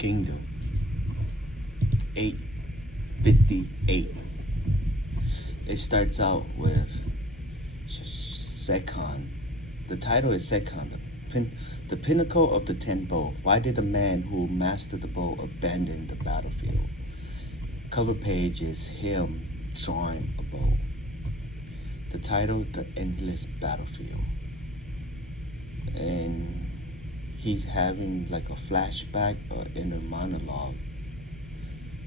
Kingdom, 858. It starts out with Sekon. The title is Sekon, the pinnacle of the ten bow. Why did the man who mastered the bow abandon the battlefield? Cover page is him drawing a bow. The title, The Endless Battlefield. And he's having like a flashback or inner monologue.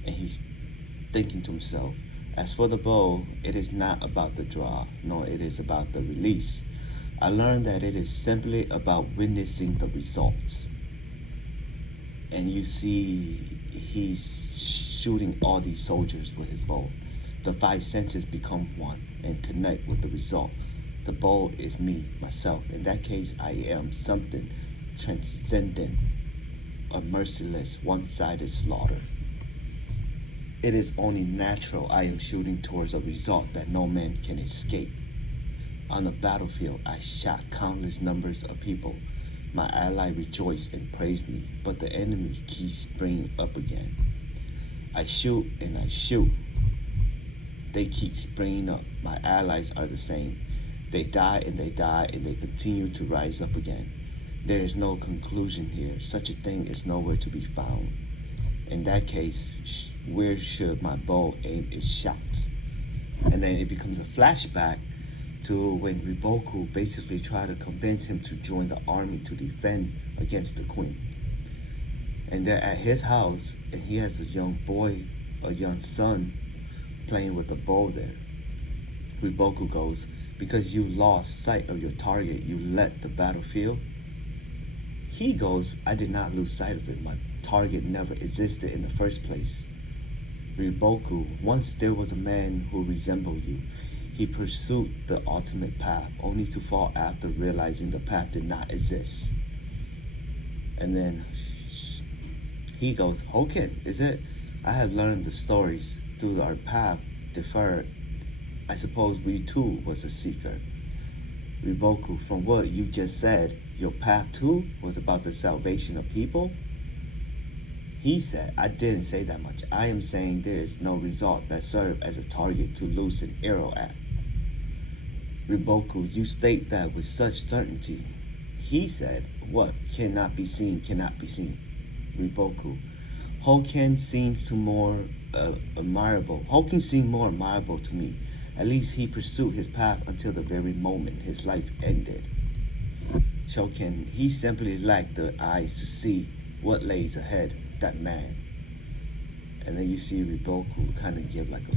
And he's thinking to himself, as for the bow, it is not about the draw, nor it is about the release. I learned that it is simply about witnessing the results. And you see he's shooting all these soldiers with his bow. The five senses become one and connect with the result. The bow is me, myself. In that case, I am something transcendent, a merciless, one-sided slaughter. It is only natural I am shooting towards a result that no man can escape. On the battlefield, I shot countless numbers of people. My ally rejoiced and praised me, but the enemy keeps springing up again. I shoot and I shoot. They keep springing up. My allies are the same. They die and they die and they continue to rise up again. There is no conclusion here. Such a thing is nowhere to be found. In that case, where should my bow aim its shots? And then it becomes a flashback to when Riboku basically tried to convince him to join the army to defend against the queen. And they're at his house, and he has a young boy, a young son, playing with a bow there. Riboku goes, because you lost sight of your target, you let the battlefield. He goes, I did not lose sight of it. My target never existed in the first place. Riboku, once there was a man who resembled you. He pursued the ultimate path, only to fall after realizing the path did not exist. And then he goes, Hoken, is it? I have learned the stories through our path deferred. I suppose we too was a seeker. Riboku, from what you just said, your path too was about the salvation of people? He said, I didn't say that much. I am saying there is no result that served as a target to loose an arrow at. Riboku, you state that with such certainty. He said, what cannot be seen cannot be seen. Riboku, Hoken seems to more admirable. Hoken seemed more admirable to me. At least he pursued his path until the very moment his life ended. Shoken, he simply lacked the eyes to see what lays ahead, that man. And then you see Riboku kind of give like a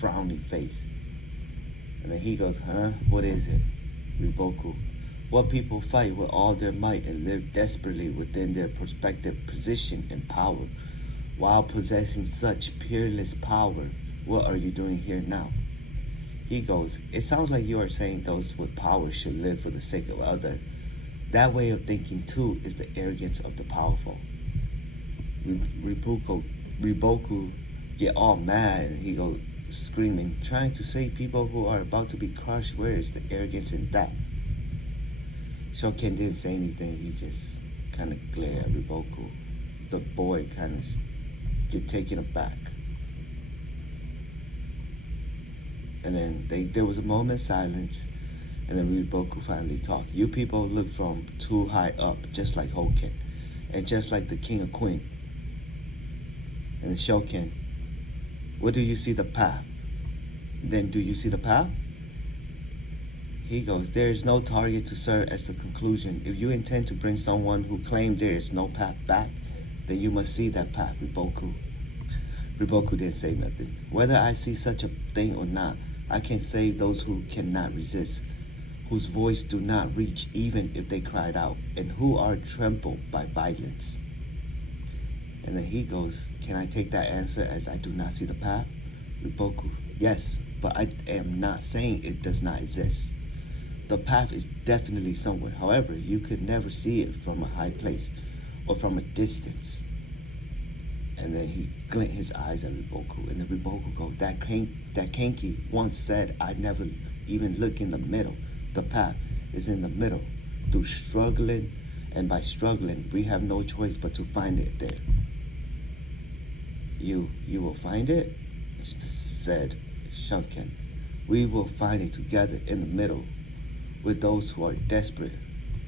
frowning face. And then he goes, huh? What is it? Riboku, what people fight with all their might and live desperately within their prospective position and power. While possessing such peerless power, what are you doing here now? He goes, it sounds like you are saying those with power should live for the sake of others. That way of thinking too is the arrogance of the powerful. Riboku get all mad and he goes screaming, trying to save people who are about to be crushed. Where is the arrogance in that? Shoken didn't say anything. He just kind of glared at Riboku. The boy kind of get taken aback. And then there was a moment of silence, and then Riboku finally talked. You people look from too high up, just like Hoken, and just like the king or queen. And then Shoken, what do you see the path? Then do you see the path? He goes, there is no target to serve as the conclusion. If you intend to bring someone who claimed there is no path back, then you must see that path, Riboku. Riboku didn't say nothing. Whether I see such a thing or not, I can save those who cannot resist, whose voice do not reach even if they cried out, and who are trampled by violence. And then he goes, can I take that answer as I do not see the path? Riboku, yes, but I am not saying it does not exist. The path is definitely somewhere. However, you could never see it from a high place or from a distance. And then he glint his eyes at Riboku, and then Riboku goes, that Kanki once said, I never even look in the middle. The path is in the middle. Through struggling And by struggling, we have no choice but to find it there. You will find it, said Shunkin. We will find it together in the middle with those who are desperate.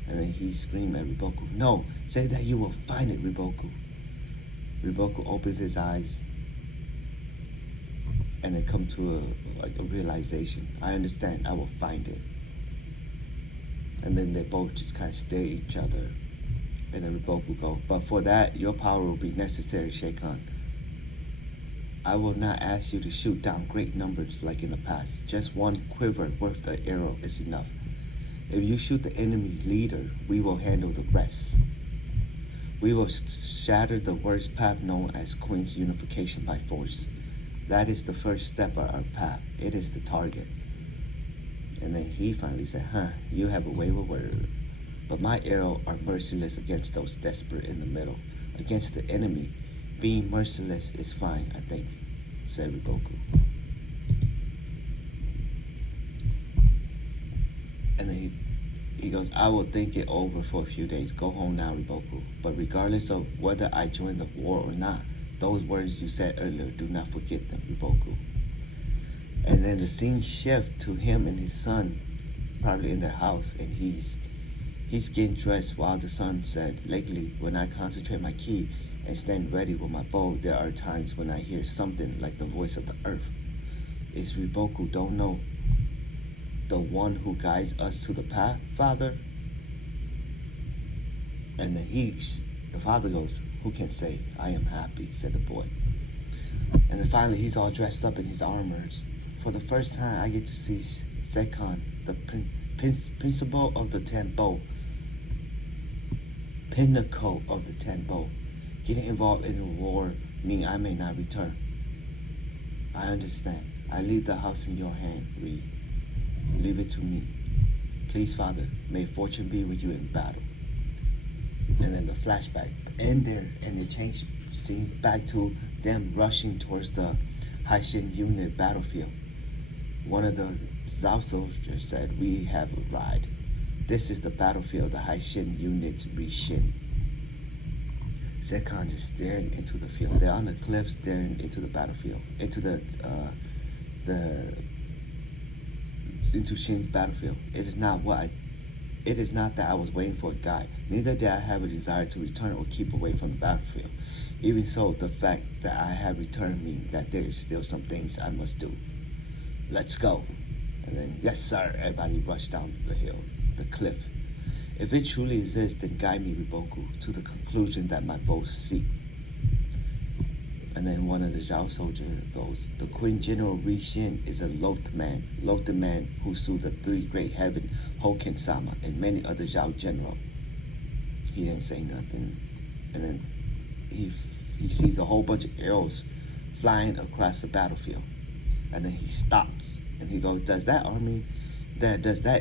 And then he screamed at Riboku, no, say that you will find it, Riboku. Riboku opens his eyes and then come to a realization. I understand, I will find it. And then they both just kind of stare at each other. And then Riboku go, but for that, your power will be necessary, Shakan. I will not ask you to shoot down great numbers like in the past. Just one quiver worth of arrow is enough. If you shoot the enemy leader, we will handle the rest. We will shatter the worst path known as Queen's unification by force. That is the first step of our path. It is the target. And then he finally said, you have a way with word. But my arrows are merciless against those desperate in the middle. Against the enemy, being merciless is fine, I think, said Riboku. And then he goes, I will think it over for a few days. Go home now, Riboku. But regardless of whether I join the war or not, those words you said earlier, do not forget them, Riboku. And then the scene shifts to him and his son, probably in their house, and he's getting dressed while the son said, lately, when I concentrate my ki and stand ready with my bow, there are times when I hear something like the voice of the earth. Is Riboku don't know the one who guides us to the path, Father? And then the father goes, who can say, I am happy, said the boy. And then finally, he's all dressed up in his armors. For the first time, I get to see Sekan, the principal of the Tenbo, pinnacle of the Tenbo. Getting involved in a war means I may not return. I understand. I leave the house in your hand, Reed. Leave it to me. Please, Father, may fortune be with you in battle. And then the flashback end there, and it changed scene back to them rushing towards the Haishin unit battlefield. One of the Zhao soldiers said, we have arrived. This is the battlefield the Haishin units Rishin. Sekan just staring into the field. They're on the cliff staring into the battlefield, into into Shin's battlefield. It is not that I was waiting for a guide. Neither did I have a desire to return or keep away from the battlefield. Even so, the fact that I have returned means that there is still some things I must do. Let's go. And then, yes sir, everybody rushed down the hill, the cliff. If it truly exists, then guide me, Riboku, to the conclusion that my bows seek. And then one of the Zhao soldiers goes, the Queen General Rishin is a loathed man who sued the three great heaven, Hoken-sama, and many other Zhao generals. He didn't say nothing. And then he sees a whole bunch of arrows flying across the battlefield. And then he stops and he goes, does that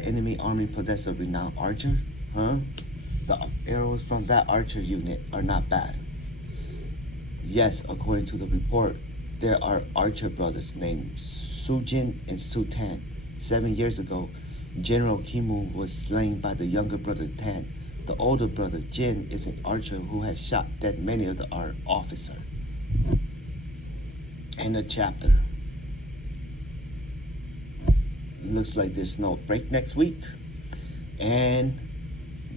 enemy army possess a renowned archer? Huh? The arrows from that archer unit are not bad. Yes, according to the report, there are archer brothers named Sujin and Sutan. 7 years ago, General Kimu was slain by the younger brother Tan. The older brother Jin is an archer who has shot dead many of our officers. End of chapter. Looks like there's no break next week, and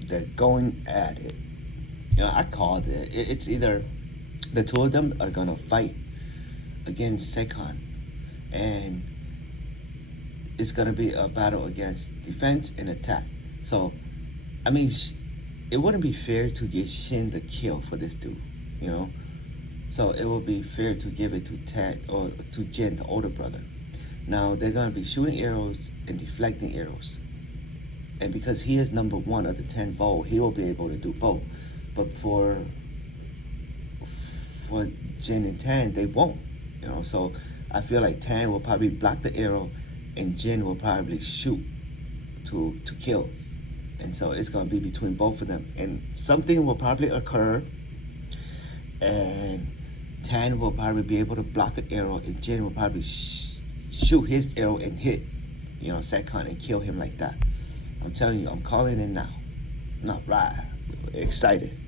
they're going at it. You know, I called it. It's either the two of them are gonna fight against Sekan, and it's gonna be a battle against defense and attack. So, I mean, it wouldn't be fair to give Shin the kill for this dude, you know. So it will be fair to give it to Tan or to Jin, the older brother. Now they're gonna be shooting arrows and deflecting arrows, and because he is number one of the 10 bow, he will be able to do both. But for Jin and Tan, they won't, you know. So I feel like Tan will probably block the arrow, and Jin will probably shoot to kill. And so it's gonna be between both of them, and something will probably occur, and Tan will probably be able to block an arrow, and Jin will probably shoot his arrow and hit, you know, Sekan and kill him like that. I'm telling you, I'm calling it now. not right, excited.